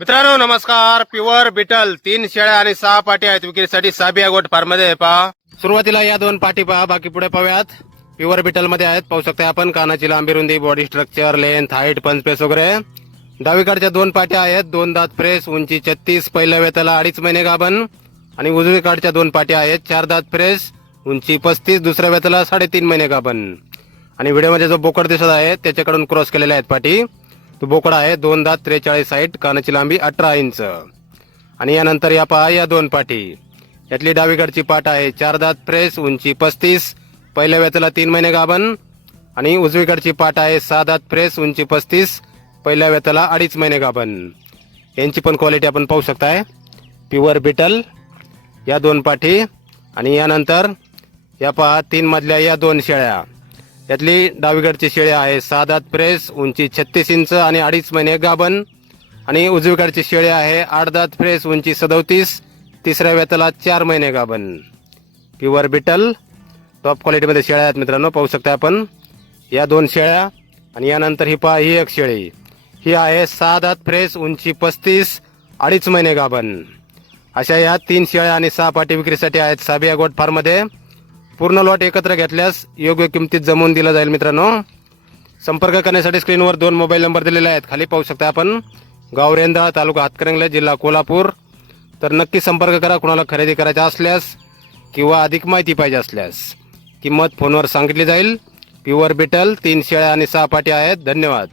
मित्रांनो नमस्कार. Pure beetle तीन शेळ्या आणि सहा पाटी आहेत विक्रीसाठी साबिया गोट फार्ममध्ये. पहा. सुरुवातीला या दोन पाटी पहा बाकी पुढे पाहूयात. प्युअर बिटलमध्ये आहेत. पाहू शकता आपण कानाची लांबी रुंदी बॉडी स्ट्रक्चर लेंथ हाईट पंचपेस वगैरे. डावीकडच्या दोन पाट्या आहेत. दोन दात फ्रेश उंची छत्तीस पहिल्या वेताला अडीच महिने गाभण. आणि उजवीकडच्या दोन पाट्या आहेत. चार दात फ्रेश उंची पस्तीस दुसऱ्या वेताला साडेतीन महिने गाभण. आणि व्हिडिओमध्ये जो बोकड दिसत आहे त्याच्याकडून क्रॉस केलेले आहेत पाठी तो बोकडा आहे दोन दात त्रेचाळीस साईट कानाची लांबी अठरा इंच. आणि यानंतर या पहा या दोन पाठी. यातली डावीकडची पाट आहे चार दात फ्रेश उंची पस्तीस पहिल्या व्याचाला तीन महिने गाभण. आणि उजवीकडची पाठ आहे सहा दात फ्रेश उंची पस्तीस पहिल्या व्याचाला अडीच महिने गाभण. यांची पण क्वालिटी आपण पाहू शकताय. प्युअर बिटल या दोन पाठी. आणि यानंतर या पहा तीन मधल्या या दोन शेळ्या. यातली डावीकडची शेळी आहे सादात प्रेस फ्रेश उंची छत्तीस इंच आणि अडीच महिने गाभण. आणि उजवीकडची शेळी आहे आठ दात फ्रेश उंची सदोतीस तिसऱ्या वेताला चार महिने गाभण. प्युअर बिटल टॉप क्वालिटीमध्ये शेळ्या आहेत मित्रांनो पाहू शकता आपण. या दोन शेळ्या आणि यानंतर ही पहा ही एक शेळी. ही आहे सहा दात फ्रेश उंची पस्तीस अडीच महिने गाभण. अशा या तीन शेळ्या आणि सहा पाटी विक्रीसाठी आहेत साबिया गोट फार्ममध्ये. पूर्ण लॉट एकत्र घेतल्यास योग्य किमतीत जमवून दिला जाईल मित्रांनो. संपर्क करण्यासाठी स्क्रीनवर दोन मोबाईल नंबर दिलेले आहेत. खाली पाहू शकता आपण. गावरेंदा तालुका हातकरंगले जिल्हा कोल्हापूर. तर नक्की संपर्क करा कुणाला खरेदी करायचा असल्यास किंवा अधिक माहिती पाहिजे असल्यास. किंमत फोनवर सांगितली जाईल. प्युअर बिटल तीन शेळ्या आणि सहा पाटी आहेत. धन्यवाद.